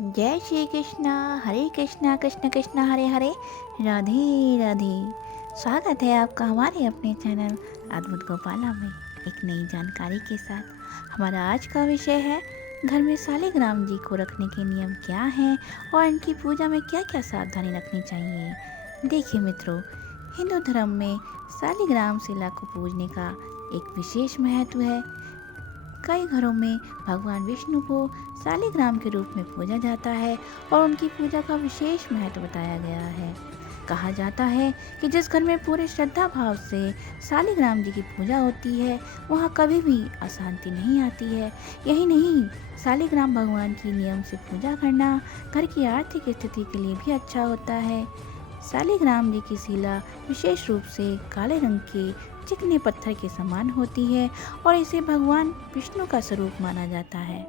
जय श्री कृष्णा। हरे कृष्णा कृष्ण कृष्णा हरे हरे, राधे राधे। स्वागत है आपका हमारे अपने चैनल अद्भुत गोपाला में एक नई जानकारी के साथ। हमारा आज का विषय है घर में सालिग्राम जी को रखने के नियम क्या हैं और इनकी पूजा में क्या क्या सावधानी रखनी चाहिए। देखिए मित्रों, हिंदू धर्म में सालिग्राम शिला को पूजने का एक विशेष महत्व है। कई घरों में भगवान विष्णु को सालिग्राम के रूप में पूजा जाता है और उनकी पूजा का विशेष महत्व बताया गया है। कहा जाता है कि जिस घर में पूरे श्रद्धा भाव से सालिग्राम जी की पूजा होती है वहाँ कभी भी अशांति नहीं आती है। यही नहीं, सालिग्राम भगवान की नियम से पूजा करना घर की आर्थिक स्थिति के लिए भी अच्छा होता है। सालिग्राम जी की शिला विशेष रूप से काले रंग के चिकने पत्थर के समान होती है और इसे भगवान विष्णु का स्वरूप माना जाता है।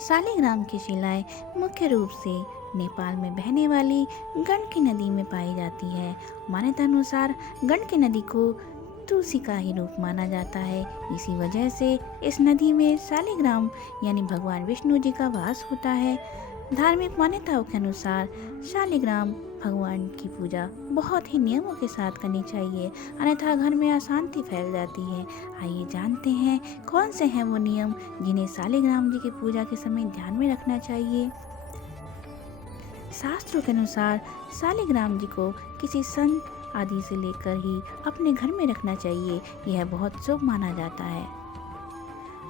सालिग्राम की शिलाएं मुख्य रूप से नेपाल में बहने वाली गंडकी नदी में पाई जाती है। मान्यता अनुसार गंडकी नदी को तुलसी का ही रूप माना जाता है। इसी वजह से इस नदी में सालिग्राम यानी भगवान विष्णु जी का वास होता है। धार्मिक मान्यताओं के अनुसार शालिग्राम भगवान की पूजा बहुत ही नियमों के साथ करनी चाहिए, अन्यथा घर में अशांति फैल जाती है। आइए जानते हैं कौन से हैं वो नियम जिन्हें शालिग्राम जी की पूजा के समय ध्यान में रखना चाहिए। शास्त्रों के अनुसार शालिग्राम जी को किसी संत आदि से लेकर ही अपने घर में रखना चाहिए, यह बहुत शुभ माना जाता है।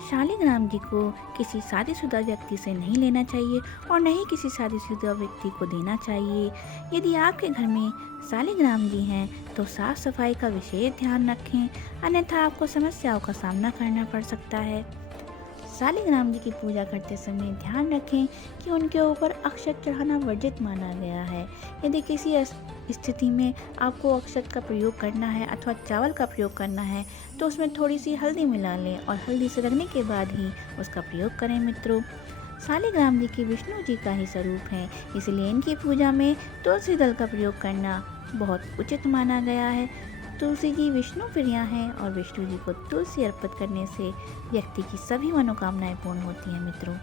शालिग्राम जी को किसी शादीशुदा व्यक्ति से नहीं लेना चाहिए और न ही किसी शादीशुदा व्यक्ति को देना चाहिए। यदि आपके घर में शालिग्राम जी हैं तो साफ सफाई का विशेष ध्यान रखें, अन्यथा आपको समस्याओं का सामना करना पड़ सकता है। शालिग्राम जी की पूजा करते समय ध्यान रखें कि उनके ऊपर अक्षत चढ़ाना वर्जित माना गया है। यदि किसी स्थिति में आपको अक्षत का प्रयोग करना है अथवा चावल का प्रयोग करना है तो उसमें थोड़ी सी हल्दी मिला लें और हल्दी से रगड़ने के बाद ही उसका प्रयोग करें। मित्रों, शालिग्राम जी की विष्णु जी का ही स्वरूप है, इसलिए इनकी पूजा में तुलसी दल का प्रयोग करना बहुत उचित माना गया है। तुलसी जी विष्णु प्रिया हैं और विष्णु जी को तुलसी अर्पित करने से व्यक्ति की सभी मनोकामनाएं पूर्ण होती हैं। मित्रों,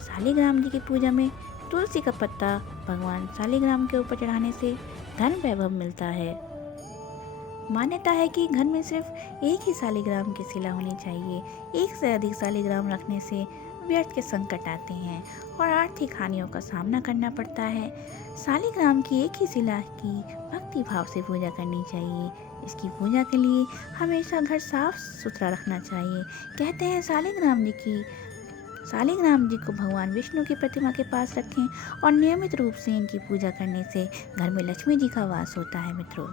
शालिग्राम जी की पूजा में तुलसी का पत्ता भगवान शालिग्राम के ऊपर चढ़ाने से धन वैभव मिलता है। मान्यता है कि घर में सिर्फ एक ही शालिग्राम की शिला होनी चाहिए। एक से अधिक शालिग्राम रखने से व्यर्थ के संकट आते हैं और आर्थिक हानियों का सामना करना पड़ता है। शालिग्राम की एक ही शिला की भक्ति भाव से पूजा करनी चाहिए। इसकी पूजा के लिए हमेशा घर साफ सुथरा रखना चाहिए। कहते हैं शालिग्राम जी को भगवान विष्णु की प्रतिमा के पास रखें और नियमित रूप से इनकी पूजा करने से घर में लक्ष्मी जी का वास होता है। मित्रों,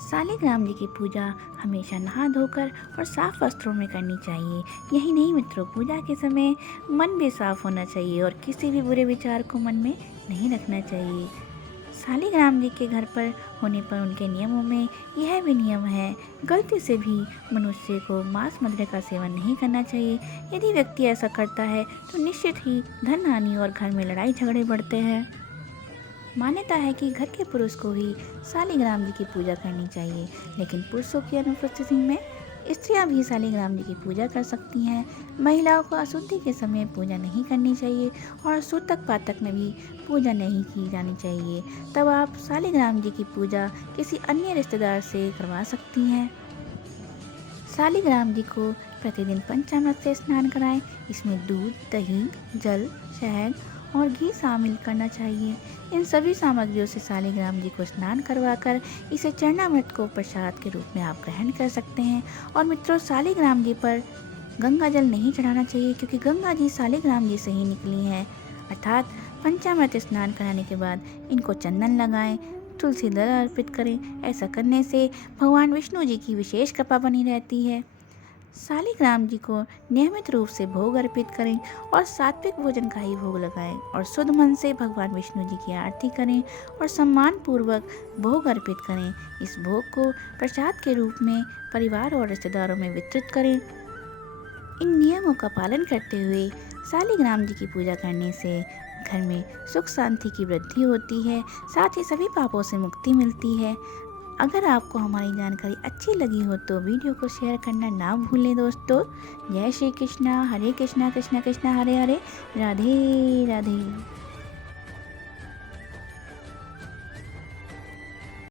शालिग्राम जी की पूजा हमेशा नहा धोकर और साफ वस्त्रों में करनी चाहिए। यही नहीं मित्रों, पूजा के समय मन भी साफ होना चाहिए और किसी भी बुरे विचार को मन में नहीं रखना चाहिए। शालिग्राम जी के घर पर होने पर उनके नियमों में यह भी नियम है, गलती से भी मनुष्य को मांस मदिरा का सेवन नहीं करना चाहिए। यदि व्यक्ति ऐसा करता है तो निश्चित ही धन हानि और घर में लड़ाई झगड़े बढ़ते हैं। मान्यता है कि घर के पुरुष को ही शालिग्राम जी की पूजा करनी चाहिए, लेकिन पुरुषों की अनुपस्थिति में स्त्रियां भी शालिग्राम जी की पूजा कर सकती हैं। महिलाओं को अशुद्धि के समय पूजा नहीं करनी चाहिए और सूतक पातक में भी पूजा नहीं की जानी चाहिए। तब आप शालिग्राम जी की पूजा किसी अन्य रिश्तेदार से करवा सकती हैं। शालिग्राम जी को प्रतिदिन पंचामृत से स्नान कराएं। इसमें दूध, दही, जल, शहद और घी शामिल करना चाहिए। इन सभी सामग्रियों से शालिग्राम जी को स्नान करवाकर इसे चरणामृत को प्रसाद के रूप में आप ग्रहण कर सकते हैं। और मित्रों, शालिग्राम जी पर गंगा जल नहीं चढ़ाना चाहिए, क्योंकि गंगा जी शालिग्राम जी से ही निकली हैं। अर्थात पंचामृत स्नान कराने के बाद इनको चंदन लगाएं, तुलसी दल अर्पित करें। ऐसा करने से भगवान विष्णु जी की विशेष कृपा बनी रहती है। शालिग्राम जी को नियमित रूप से भोग अर्पित करें और सात्विक भोजन का ही भोग लगाएं और शुद्ध मन से भगवान विष्णु जी की आरती करें और सम्मान पूर्वक भोग अर्पित करें। इस भोग को प्रसाद के रूप में परिवार और रिश्तेदारों में वितरित करें। इन नियमों का पालन करते हुए शालिग्राम जी की पूजा करने से घर में सुख शांति की वृद्धि होती है, साथ ही सभी पापों से मुक्ति मिलती है। अगर आपको हमारी जानकारी अच्छी लगी हो तो वीडियो को शेयर करना ना भूलें दोस्तों। जय श्री कृष्णा, हरे कृष्णा कृष्णा कृष्णा हरे हरे, राधे राधे।